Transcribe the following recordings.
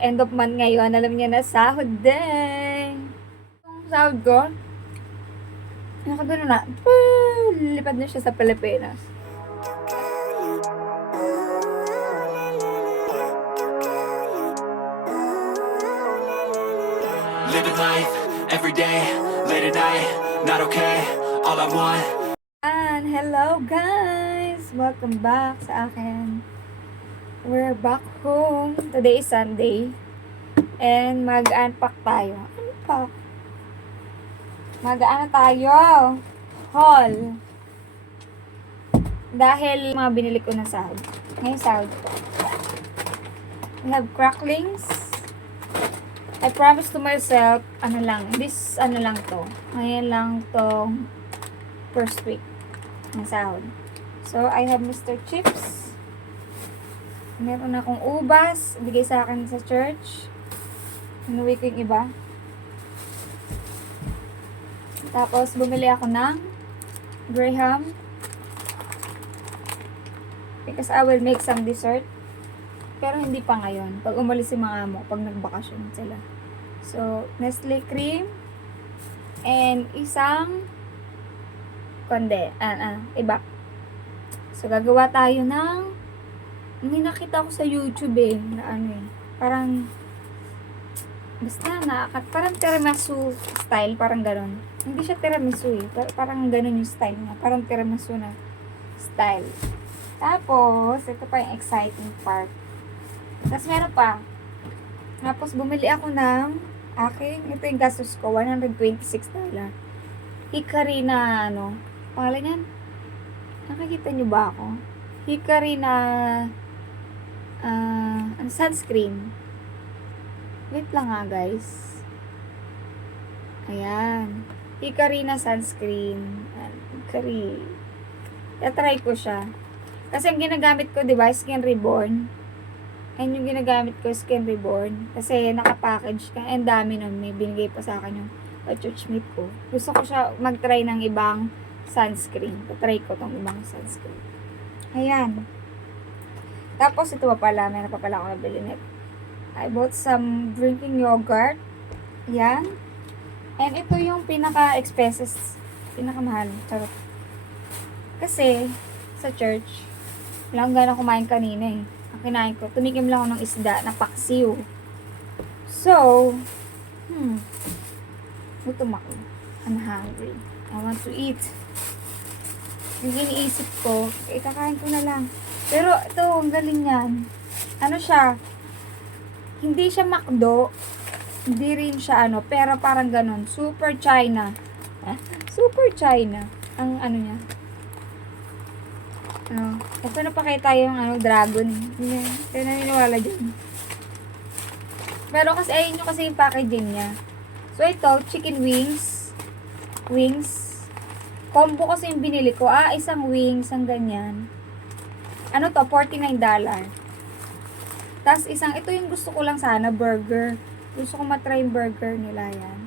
End of month ngayon, alam niya na sahod day. Yung sahod ko, nakagano na, lipad na siya sa Pilipinas. Living life, every day, late at night, not okay, all I want. And hello guys! Welcome back sa akin. We're back home. Today is Sunday. And mag-unpack tayo. Unpack. Mag-ano tayo? Haul. Dahil mga binili ko na sahod. Ngayon sahod ko. We have cracklings. I promised to myself, this lang to. Ngayon lang to first week ng sahod. So, I have Mr. Chips. Meron akong ubas. Bigay sa akin sa church. Inuwi ko yung iba. Tapos, bumili ako ng Graham. Because I will make some dessert. Pero hindi pa ngayon. Pag umalis si mga amo, pag nagbakasyon sila. So, Nestle cream. And isang iba. So, gagawa tayo ng may nakita ko sa YouTube na parang basta parang tiramisu style, parang ganon. Hindi siya tiramisu parang ganon yung style niya. Parang tiramisu na style. Tapos, ito pa yung exciting part. Tapos meron pa. Tapos bumili ako ng ito yung gastos ko, $126. Hikari na pangalan yan? Nakikita nyo ba ako? Hikari na sunscreen. Wait lang nga guys. Ayan. Hikari na sunscreen. Hikari. Tatry ko siya. Kasi ang ginagamit ko, diba, Skin Reborn. And yung ginagamit ko, Skin Reborn. Kasi nakapackage ka. And dami nun. May binigay pa sa akin yung churchmate ko. Gusto ko siya mag-try ng ibang sunscreen. Try ko tong ibang sunscreen. Ayan. Tapos ito pa pala. Meron pa pala ako nabili nito. I bought some drinking yogurt. Ayan. And ito yung pinaka-expenses. Pinakamahal. Charot. Kasi sa church, wala akong gana kumain kanina eh. Ang kinain ko, tumikim lang ako ng isda na paksiw. So, gutom ako. I'm hungry. I want to eat. Yung iniisip ko, kakain ko na lang. Pero ito, ang galing yan. Ano siya? Hindi siya McDo. Hindi rin siya pero parang ganun. Super China. Super China. Ang niya. Ito na pakita yung dragon. Hindi naniniwala dyan. Pero kasi ayun yung kasi yung packaging niya. So ito, chicken wings. Wings. Combo kasi yung binili ko. Isang wings, ang ganyan. To? $49. Tapos ito yung gusto ko lang sana, burger. Gusto ko matry yung burger nila yan.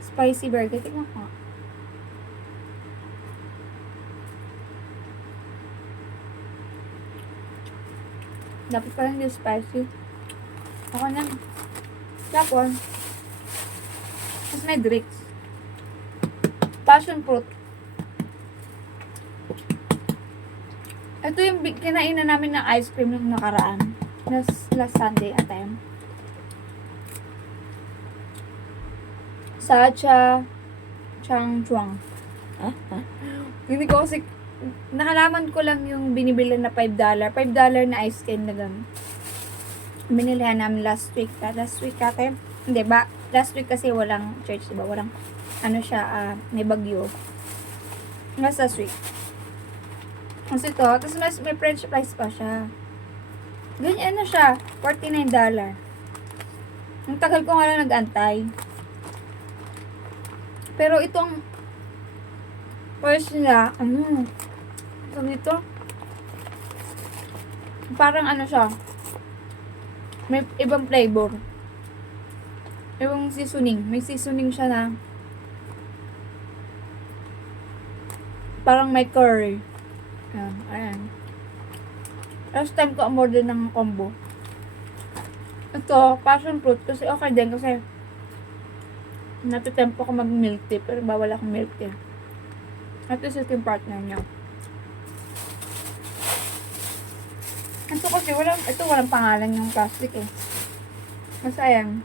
Spicy burger. Tingnan ko. Dapat pala hindi spicy. Ako na. Tapos may drinks. Passion fruit. Ito yung kinainan namin ng ice cream nung nakaraan. Last Sunday at time. Sacha Changchuang. Hindi ko kasi nakalaman ko lang yung binibili na $5. $5 na ice cream na gano'n. Binilihan namin last week ate. Hindi ba? Last week kasi walang church, diba? Walang, may bagyo. Last week. Kasi ito, tapos may french fries pa siya. Ganyan na siya. $49. Ang tagal ko nga lang nag-antay. Pero itong price nila, dito, parang siya, may ibang flavor, ibang seasoning, may seasoning siya na parang may curry. Ayan. First time ko umorder ng combo. Ito, passion fruit. Kasi okay din. Kasi natitempo ko mag milk tea. Pero bawal akong milk tea. At least ito yung partner niya. Ito kasi walang pangalan yung plastic eh. Mas ayan.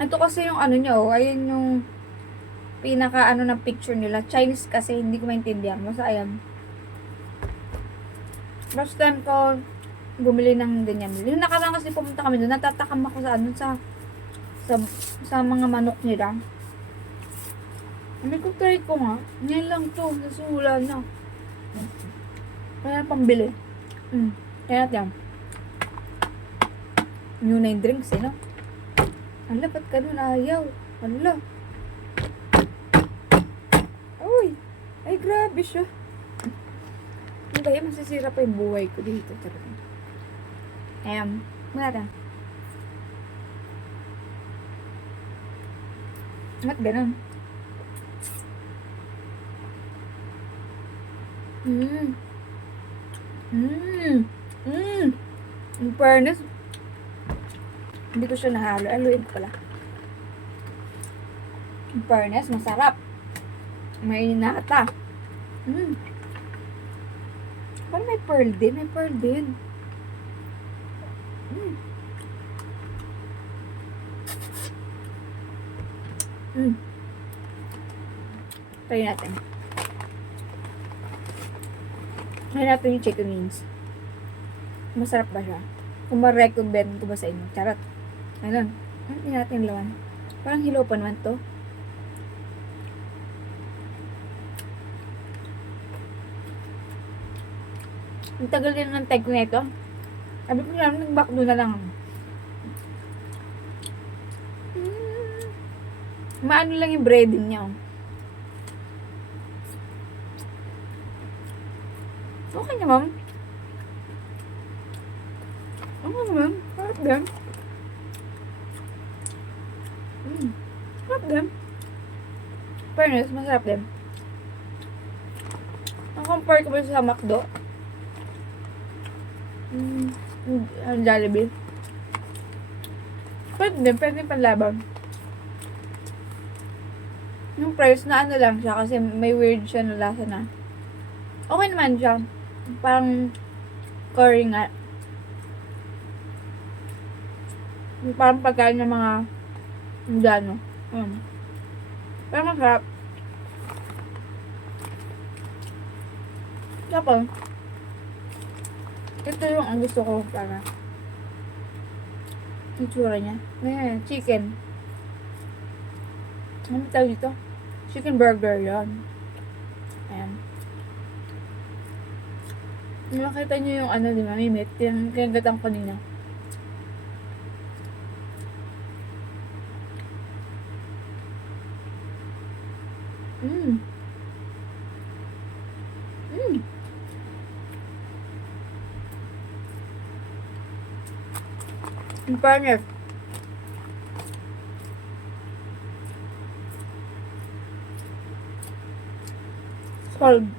Ito kasi yung ano niya oh. Ayan yung pinaka ano ng picture nila. Chinese kasi hindi ko maintindihan. Mas ayan. First time ko bumili ng ganyan. Yung nakaraan kasi pumunta kami doon. Natatakam ako sa ano sa mga manok nila. Sabi ko, try ko nga. Ngayon lang to. Nasula na. Kaya pambili. Kaya yan. New na yung drinks eh, no? Ala, ba't ganun ayaw? Ala. Uy. Ay, grabe siya. Ano ba yan? Masisira pa yung buhay ko dito. Talaga. Ayan. Mara. Ba't ganun? In fairness, hindi ko siya nahalo. Aluin ko pala. In fairness, masarap. May nata. Parang may pearl din. May pearl din. Try natin. Try natin yung chicken wings. Masarap ba siya? Kung ma-recommend ko ba sa inyo? Charot. Ayun. Hindi natin lawan. Parang hilaw pa naman to. Ang tagal din ng tag ko na ito. Sabi ko lang, nag-backdo na lang. Maano lang yung breading niya. Okay na, ma'am. Okay na, ma'am. Sarap din. Sarap din. Fairness, masarap din. Ang compare ko ba sa McDo? Jollibee. Pwede panlaban. Yung price na ano lang siya kasi may weird siya na lasa na. Okay naman siya. Parang curry nga. Parang pagkain ng mga Indiano. Pero masarap. Tapos, ito yung ang gusto ko para yung tsura niya. Ayan, chicken. Ano tawag dito? Chicken burger yan. Ayan. Nakita niyo yung ano, di ba? May meat. Yung kinagatang kanina. Ang panit. Solve.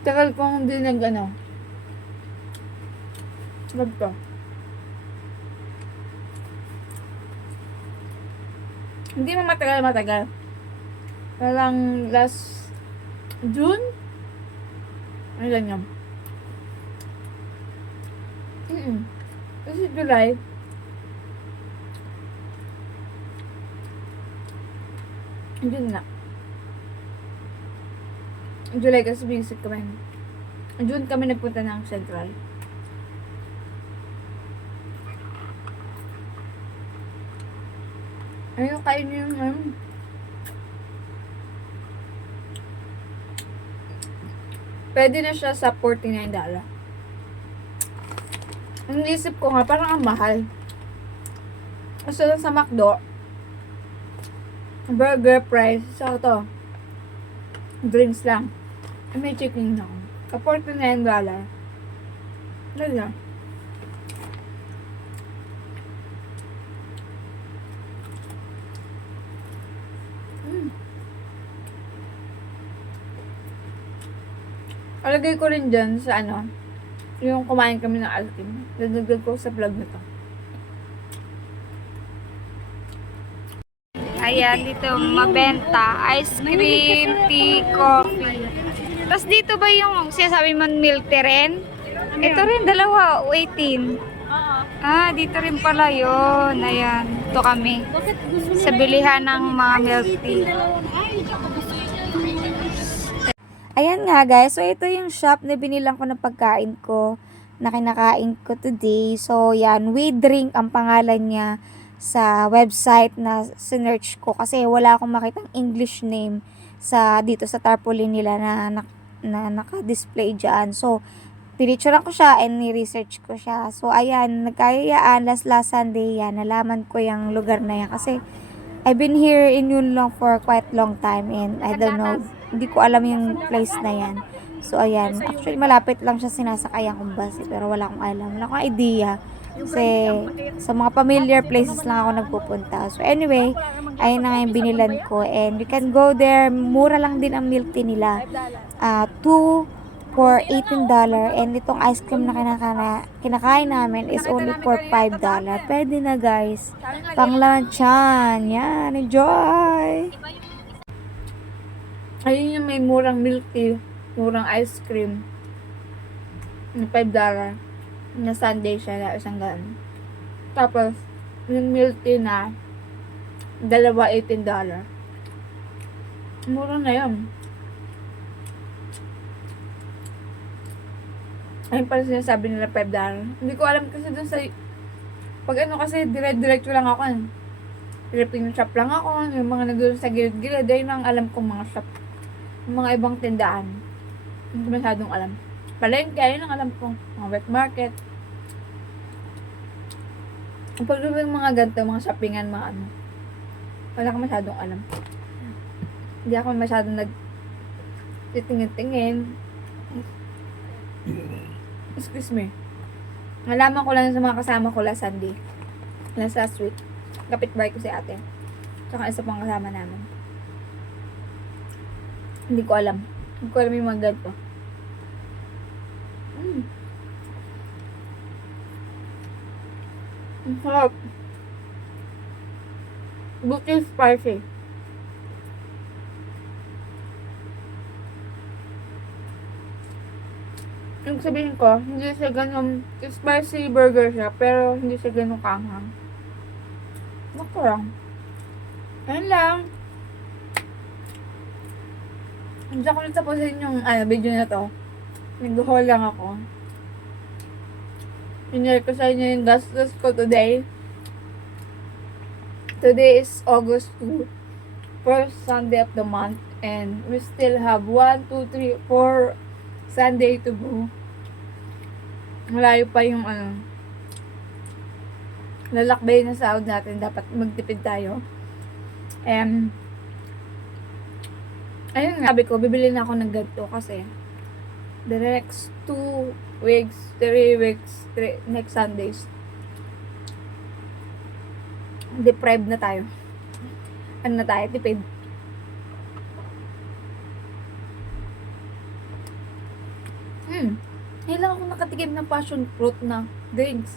Tagal kong hindi nag-ano. Wag to. Hindi mo matagal. Parang last June? Ano lang yan? Kasi July. June na. July kasi visit kami. June kami nagpunta ng Central. Ayun, kain niyo yung pwede na siya sa $49. Ang isip ko nga, parang ang mahal. Kasi lang sa McDo, burger price, sa to, drinks lang. May chicken lang. Ka $49. Lala. Alagay ko rin dyan sa yung kumain kami ng Altim. Dadagdag ko sa vlog na to. Ayan, dito mabenta. Ice cream, tea, coffee. Tapos dito ba yung sinasabi mo milk tea rin? Ito rin, dalawa, 18. Ah, dito rin pala yun. Ayan, ito kami. Sa bilihan ng mga milk tea. Ayan nga guys, so ito yung shop na binilang ko ng pagkain ko na kinakain ko today. So yan, We Drink ang pangalan niya sa website na sinearch ko kasi wala akong makitang English name sa dito sa tarpaulin nila na naka-display dyan. So pinicturean ko siya and ni-research ko siya. So ayan, nagkayayaan last Sunday yan, nalaman ko yung lugar na yan kasi I've been here in Yunlong for quite long time and I don't know, hindi ko alam yung place na yan. So, ayan. Actually, malapit lang siya sinasakayan kong bus pero wala akong alam. Wala akong idea. Kasi, sa mga familiar places lang ako nagpupunta. So, anyway, ayun na nga yung binilan ko. And you can go there. Mura lang din ang milk tea nila. 2 for $18. And itong ice cream na kinakain namin is only for $5. Pwede na, guys. Pang lunch yan. Yan. Enjoy! Ayun yung may murang milk tea, murang ice cream. $5 na sundae siya na isang ganun. Tapos, yung milk tea na dalawa $18. Mura na yun. Ayun pala sinasabi nila $5. Hindi ko alam kasi dun sa pag kasi diretso lang ako. Philippine shop lang ako. Yung mga nandun sa gilid-gilid. Ayun ang alam kong mga shop. Yung mga ibang tindaan. Hindi ko masyadong alam. Palengke, ayun ang alam ko. Mga wet market. Pag yung mga ganito, mga shoppingan, mga wala ko masyadong alam. Hindi ako masyadong titingin-tingin. Excuse me. Nalaman ko lang sa mga kasama ko last Sunday. Last week. Kapitbahay ko si ate. Tsaka isa pang kasama namin. Hindi ko alam. Hindi ko alam yung mga ganito. Ang sarap. Buti spicy. Yung sabihin ko, hindi siya ganun spicy burger siya, pero hindi siya ganun kaanghang. Bako lang. Ayun lang. Hindi ako natapusin yung video na to. Nag-haul lang ako. Inyer ko sa inyo yung gastos ko today. Today is August 2. First Sunday of the month. And we still have 1, 2, 3, 4 Sunday to go. Malayo pa yung lalakbay na sahod natin. Dapat magtipid tayo. Ayun nga, sabi ko, bibili na ako ng ganito kasi the next 2 weeks, 3 weeks, next Sundays, deprived na tayo. Ano na tayo? Tipid. Ngayon lang ako nakatikim ng passion fruit na drinks.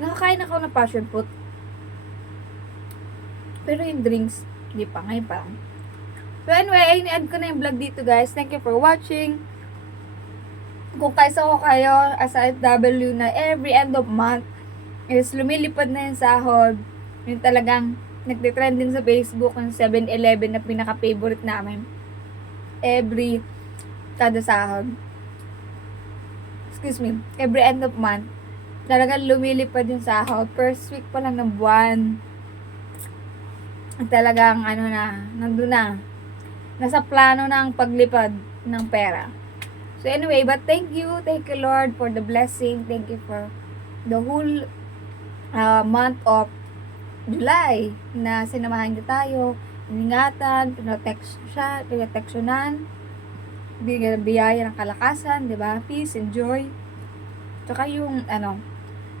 Nakakain ako ng passion fruit. Pero yung drinks, hindi pa. Ngayon pa lang. So anyway, i-end ko na yung vlog dito guys. Thank you for watching. Kung kaisa ko kayo as a FW na every end of month is lumilipad na yung sahod. Yung talagang nagtitrending sa Facebook yung 7-Eleven na pinaka-favorite namin. Every kada sahod. Excuse me. Every end of month. Talagang lumilipad yung sahod. First week pa lang ng buwan. Talagang nandun na. Nasa plano na ang paglipad ng pera. So anyway, but thank you Lord for the blessing. Thank you for the whole month of July na sinamahan niyo tayo, iningatan, pinoteksyonan, bigyan ng biyaya ng kalakasan, di ba? Peace and joy. Tsaka yung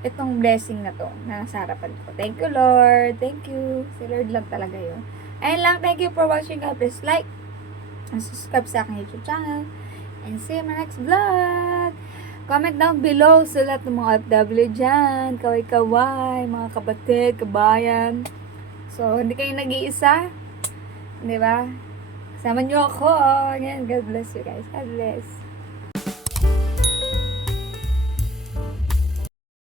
itong blessing na to na nasa harapan ko. Thank you Lord. Thank you. Si Lord lang talaga yun. Ayun lang, thank you for watching. God bless. Like and subscribe sa aking YouTube channel. And see you in my next vlog. Comment down below sa lahat ng mga OFW dyan. Kaway-kaway, mga kapatid, kabayan. So, hindi kayo nag-iisa. Di ba? Kasama nyo ako. Again, God bless you guys. God bless.